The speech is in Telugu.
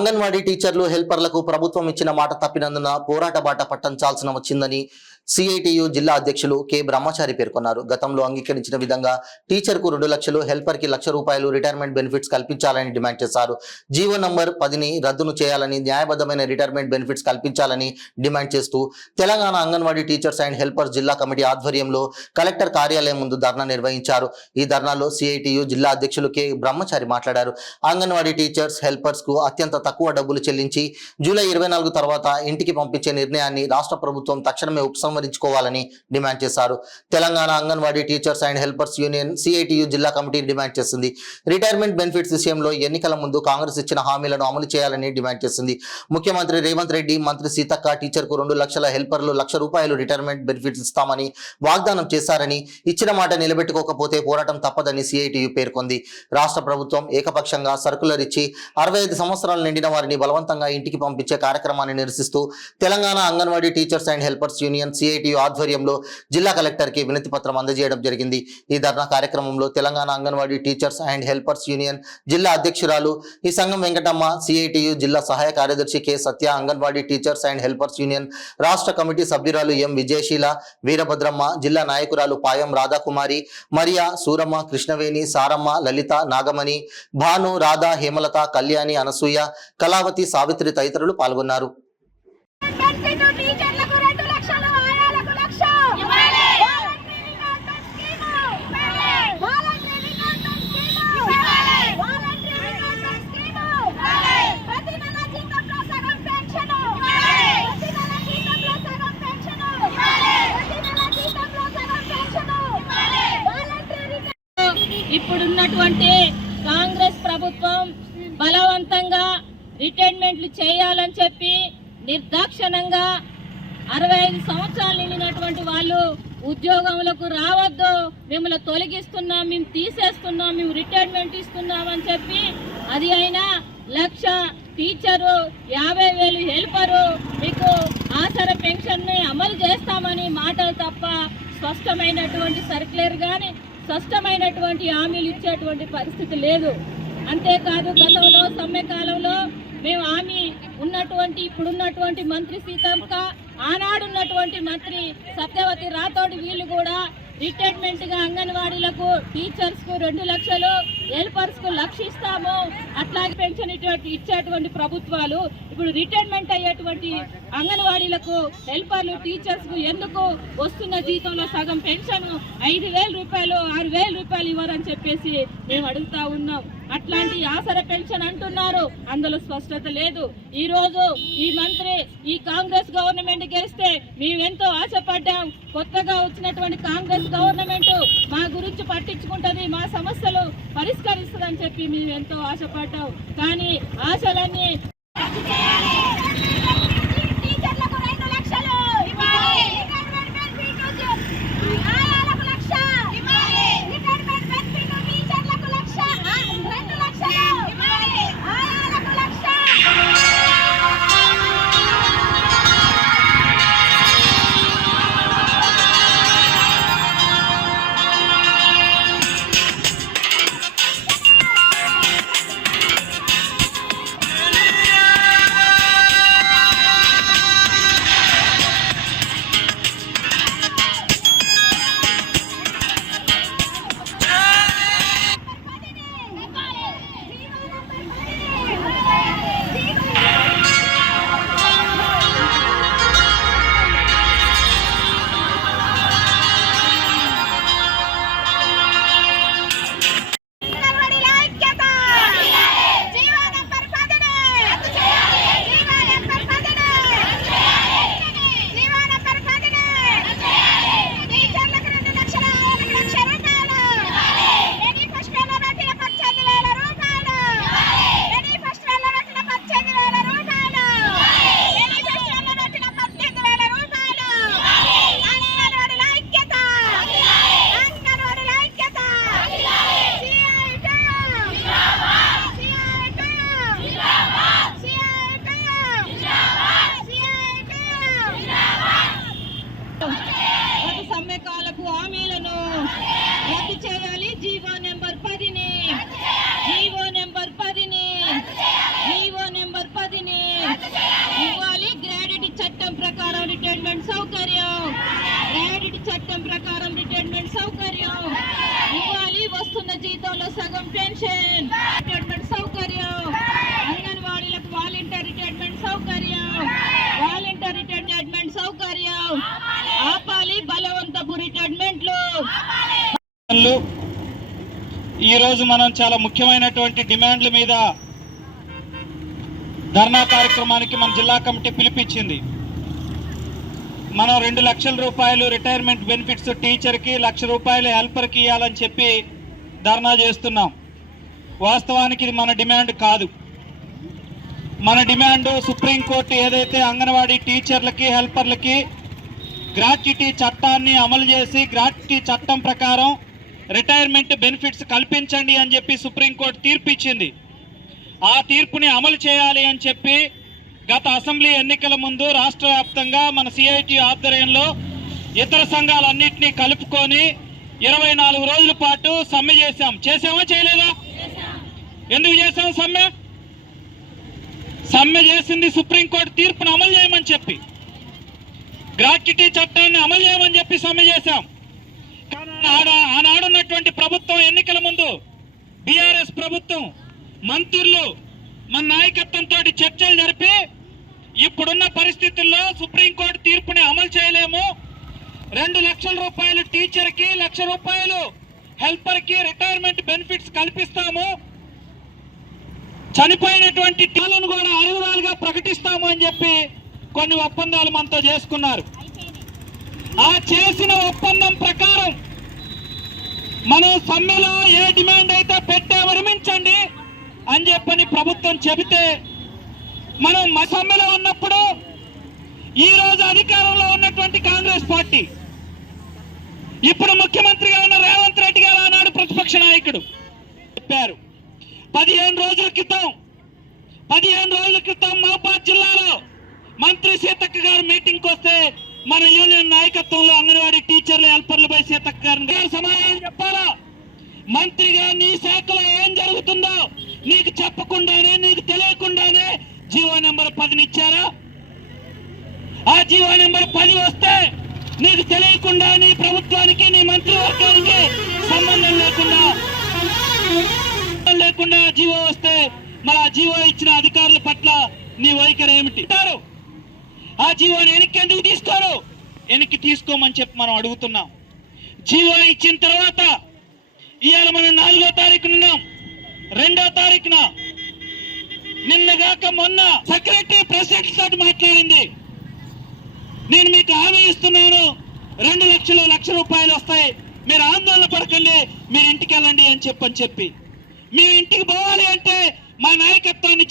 అంగన్వాడీ టీచర్లు హెల్పర్లకు ప్రభుత్వం ఇచ్చిన మాట తప్పినందున పోరాట బాట పట్టించాల్సిన వచ్చిందని సిఐటియు జిల్లా అధ్యక్షులు కె బ్రహ్మచారి పేర్కొన్నారు. గతంలో అంగీకరించిన విధంగా టీచర్కు 2 లక్షలు, హెల్పర్కి ₹1,00,000 రిటైర్మెంట్ బెనిఫిట్స్ కల్పించాలని డిమాండ్ చేశారు. జీవో నంబర్ 10ని రద్దును చేయాలని, న్యాయబద్ధమైన రిటైర్మెంట్ బెనిఫిట్స్ కల్పించాలని డిమాండ్ చేస్తూ Telangana anganwadi teachers and helpers జిల్లా కమిటీ ఆధ్వర్యంలో కలెక్టర్ కార్యాలయం ముందు ధర్నా నిర్వహించారు. ఈ ధర్నాలో సిఐటియు జిల్లా అధ్యక్షులు కె బ్రహ్మచారి మాట్లాడారు. అంగన్వాడీ టీచర్స్, హెల్పర్స్ కు అత్యంత తక్కువ డబ్బులు చెల్లించి జూలై 24 తర్వాత ఇంటికి పంపించే నిర్ణయాన్ని రాష్ట్ర ప్రభుత్వం తక్షణమే ఉపసంహరించుకోవాలని డిమాండ్ చేశారు. Telangana anganwadi teachers and helpers union CITU జిల్లా కమిటీ డిమాండ్ చేసింది. రిటైర్మెంట్ బెనిఫిట్స్ విషయంలో ఎన్నికల ముందు కాంగ్రెస్ ఇచ్చిన హామీలను అమలు చేయాలని డిమాండ్ చేసింది. ముఖ్యమంత్రి రేవంత్ రెడ్డి, మంత్రి సీతక్క టీచర్కు 2 లక్షల, హెల్పర్లు ₹1,00,000 రిటైర్మెంట్ బెనిఫిట్స్ ఇస్తామని వాగ్దానం చేశారని, ఇచ్చిన మాట నిలబెట్టుకోకపోతే పోరాటం తప్పదని సిఐటియు పేర్కొంది. రాష్ట్ర ప్రభుత్వం ఏకపక్షంగా సర్కులర్ ఇచ్చి 65 సంవత్సరాలు నిండిన వారిని బలవంతంగా ఇంటికి పంపించే కార్యక్రమాన్ని నిరసిస్తూ Telangana anganwadi teachers and helpers union CITU ఆధ్వర్యంలో జిల్లా కలెక్టర్కి వినతి పత్రం అందజేయడం జరిగింది. ఈ ధర్నా కార్యక్రమంలో Telangana anganwadi teachers and helpers union జిల్లా అధ్యక్షురాలు ఈ సంఘం వెంకటమ్మ, సిఐటియు జిల్లా సహాయ కార్యదర్శి K Satya, anganwadi teachers and helpers union రాష్ట్ర కమిటీ సభ్యురాలు ఎం విజయశీల, వీరభద్రమ్మ, జిల్లా నాయకురాలు పాయం రాధాకుమారి, మరియా, సూరమ్మ, కృష్ణవేణి, సారమ్మ, లలిత, నాగమణి, భాను, రాధా, హేమలత, కళ్యాణి, అనసూయ, కళావతి, సావిత్రి తదితరులు పాల్గొన్నారు. ఇప్పుడున్నటువంటి కాంగ్రెస్ ప్రభుత్వం బలవంతంగా రిటైర్మెంట్లు చేయాలని చెప్పి నిర్దాక్షణంగా 65 సంవత్సరాలు నిండినటువంటి వాళ్ళు ఉద్యోగంలోకి రావద్దు, మిమ్మల్ని తొలగిస్తున్నాం, మేము తీసేస్తున్నాం, మేము రిటైర్మెంట్ ఇస్తున్నాం అని చెప్పి, అది అయినా 1,00,000 టీచరు, 50,000 హెల్పరు, మీకు ఆసరా పెన్షన్ని అమలు చేస్తామని మాటలు తప్ప స్పష్టమైనటువంటి సర్క్యులర్ కానీ స్పష్టమైనటువంటి హామీలు ఇచ్చేటువంటి పరిస్థితి లేదు. అంతేకాదు గతంలో సమ్మె కాలంలో మేము హామీ ఉన్నటువంటి ఇప్పుడున్నటువంటి మంత్రి సీతక్క, ఆనాడున్నటువంటి మంత్రి సత్యవతి రాథోడ్ వీళ్ళు కూడా రిటైర్మెంట్గా అంగన్వాడీలకు టీచర్స్కు 2 లక్షలు, హెల్పర్స్కు 1,00,000 ఇస్తాము, అట్లాగే పెన్షన్ ఇచ్చేటువంటి ప్రభుత్వాలు ఇప్పుడు రిటైర్మెంట్ అయ్యేటువంటి అంగన్వాడీలకు, హెల్పర్లు, టీచర్స్కు ఎందుకు వస్తున్న జీతంలో సగం పెన్షన్ ₹5,000, ₹6,000 ఇవ్వరని చెప్పేసి మేము అడుగుతా ఉన్నాం. అట్లాంటి ఆసరా పెన్షన్ అంటున్నారు, అందులో స్పష్టత లేదు. ఈ రోజు ఈ మంత్రి, ఈ కాంగ్రెస్ గవర్నమెంట్ గెలిస్తే మేమెంతో ఆశపడ్డాం, కొత్తగా వచ్చినటువంటి కాంగ్రెస్ గవర్నమెంట్ మా గురించి పట్టించుకుంటది, మా సమస్యలు పరిష్కరిస్తుంది అని చెప్పి మేము ఎంతో ఆశపడ్డాం. కానీ ఆశలన్నీ అభిమానులు, ఈరోజు మనం చాలా ముఖ్యమైనటువంటి డిమాండ్ల మీద ధర్నా కార్యక్రమానికి మన జిల్లా కమిటీ పిలిపించింది. మనం 2 లక్షల రూపాయలు రిటైర్మెంట్ బెనిఫిట్స్ టీచర్కి, 1 లక్ష రూపాయలు హెల్పర్కి ఇవ్వాలని చెప్పి ధర్నా చేస్తున్నాం. వాస్తవానికి ఇది మన డిమాండ్ కాదు. మన డిమాండ్ సుప్రీంకోర్టు ఏదైతే అంగన్వాడీ టీచర్లకి, హెల్పర్లకి గ్రాట్యుటీ చట్టాన్ని అమలు చేసి గ్రాట్యుటీ చట్టం ప్రకారం రిటైర్మెంట్ బెనిఫిట్స్ కల్పించండి అని చెప్పి సుప్రీంకోర్టు తీర్పు ఇచ్చింది. ఆ తీర్పుని అమలు చేయాలి అని చెప్పి గత అసెంబ్లీ ఎన్నికల ముందు రాష్ట్ర వ్యాప్తంగా మన సిఐటి ఆధ్వర్యంలో ఇతర సంఘాలన్నింటినీ కలుపుకొని 24 రోజుల పాటు సమ్మె చేశామా చేయలేదా? ఎందుకు చేశాం సమ్మె? సమ్మె చేసింది సుప్రీంకోర్టు తీర్పును అమలు చేయమని చెప్పి, గ్రాట్యుటీ చట్టాన్ని అమలు చేయమని చెప్పి సమ్మె చేశాం. కానీ ఆనాడున్నటువంటి ప్రభుత్వం ఎన్నికల ముందు బీఆర్ఎస్ ప్రభుత్వం మంత్రులు మన నాయకత్వంతో చర్చలు జరిపి ఇప్పుడున్న పరిస్థితుల్లో సుప్రీంకోర్టు తీర్పుని అమలు చేయలేము, 2 లక్షల రూపాయలు టీచర్కి, 1 లక్ష రూపాయలు హెల్పర్కి రిటైర్మెంట్ బెనిఫిట్స్ కల్పిస్తాము, చనిపోయినటువంటి టీలను కూడా అర్హులుగా ప్రకటిస్తాము అని చెప్పి కొన్ని ఒప్పందాలు మనతో చేసుకున్నారు. ఆ చేసిన ఒప్పందం ప్రకారం మనం సమ్మెలో ఏ డిమాండ్ అయితే విరమించండి అని చెప్పని ప్రభుత్వం చెబితే, మనం సమ్మెలో ఉన్నప్పుడు ఈ రోజు అధికారంలో ఉన్నటువంటి కాంగ్రెస్ పార్టీ, ఇప్పుడు ముఖ్యమంత్రిగా ఉన్న రేవంత్ రెడ్డి గారు ఆనాడు ప్రతిపక్ష నాయకుడు చెప్పారు. 15 రోజుల క్రితం మహబాద్ జిల్లాలో మంత్రి సీతక్క గారు మీటింగ్కి వస్తే మన యూనియన్ నాయకత్వంలో అంగన్వాడీ టీచర్లు, హెల్పర్లపై సీతక్క గారు సమాధానం చెప్పాలా? మంత్రిగా నీ శాఖలో ఏం జరుగుతుందో నీకు చెప్పకుండానే, నీకు తెలియకుండానే జీవో నెంబర్ 10 ఇచ్చారా? ఆ జీవో నెంబర్ 10 వస్తే నీకు తెలియకుండా నీ ప్రభుత్వానికి, నీ మంత్రివర్గానికి సంబంధం లేకుండా జీవో వస్తే మరి ఆ జీవో ఇచ్చిన అధికారుల పట్ల నీ వైఖరి ఏమిటి? ఆ జీవోని వెనక్కి ఎందుకు తీసుకోరు? వెనక్కి తీసుకోమని చెప్పి మనం అడుగుతున్నాం. జీవో ఇచ్చిన తర్వాత ఇవాళ మనం 4వ తారీఖున ఉన్నాం. 2వ తారీఖున నిన్నగాక మొన్న సెక్రటరీ ప్రెసిడెంట్ తోటి మాట్లాడింది. నేను మీకు హామీ ఇస్తున్నాను, 2 లక్షలు 1 లక్ష రూపాయలు వస్తాయి, మీరు ఆందోళన పడకండి, మీరు ఇంటికి వెళ్ళండి అని చెప్పి మేము ఇంటికి పోవాలి అంటే మా నాయకత్వాన్ని